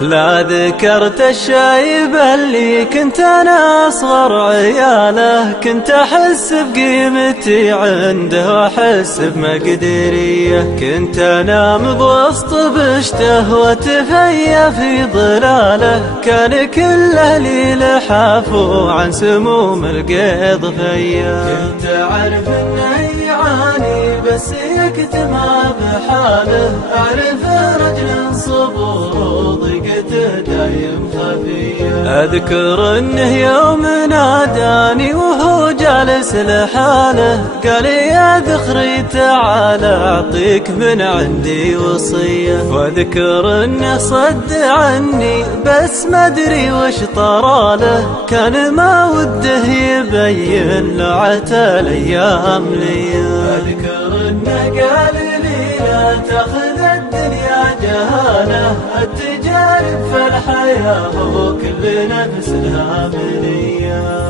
لا ذكرت الشايب اللي كنت أنا أصغر عياله، كنت أحس بقيمتي عنده وأحس بمقدريه. كنت أنام بوسط بشته وأتفيا في ظلاله، كان كل أهلي لحافوا عن سموم القيض فيا. كنت أعرف إنه يعاني بس يكتم بحاله، أعرف رجل صبور وضيقته دايم خفية. أذكر إنه يوم ناداني وهو جالس لحاله، قال يا ذخري تعال أعطيك من عندي وصية. وأذكر إنه صد عني بس ما أدري وش طراله، كان ما وده يبين لعة الأيام لي. أذكر إنه قال لي لا تاخذ الدنيا جهالة، التجارب في الحياة وكل نفس لها بنية.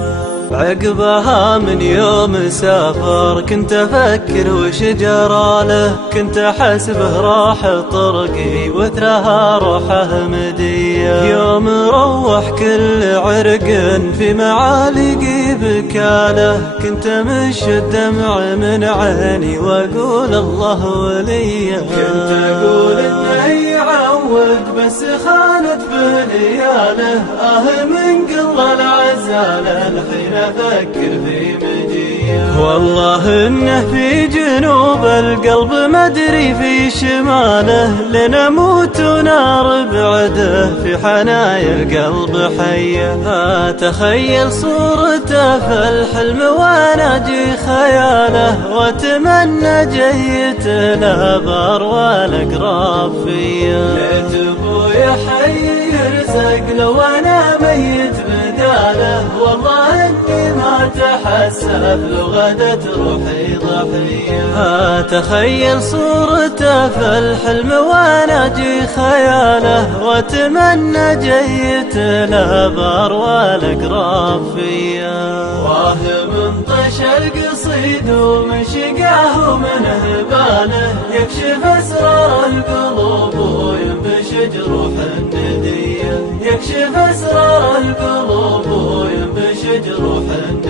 عقبها من يوم سافر كنت أفكر وش جراله، كنت أحسبه راح طرقي وترها روحه مدية. يوم روح كل عرق في معالقي بكاله، كنت أمش الدمع من عيني وأقول الله وليه. كنت أقول إنه يعود بس خانت بلياله، من قل العزالة الحين أفكر في مجيه. والله إنه في جنوب القلب ما أدري في شماله، لنموت ونار بعده في حنايا القلب حيه. أتخيل صورته في الحلم وأناجي خياله، وأتمنى جيت الأبار والأقراب فيه. ليت أبوي حي يرزق لو أنا ميت بداله، والله إني ما تحسب لو غدت روحي ضحية. أتخيل صورته في الحلم وأناجي خياله، وأتمنى جيت الأبار والأقراب فيا. واهم طش القصيد ومن شقاه ومن هباله، يكشف أسرار القلوب وينبش جروح الندية. يكشف أسرار القلوب وينبش جروح الندية.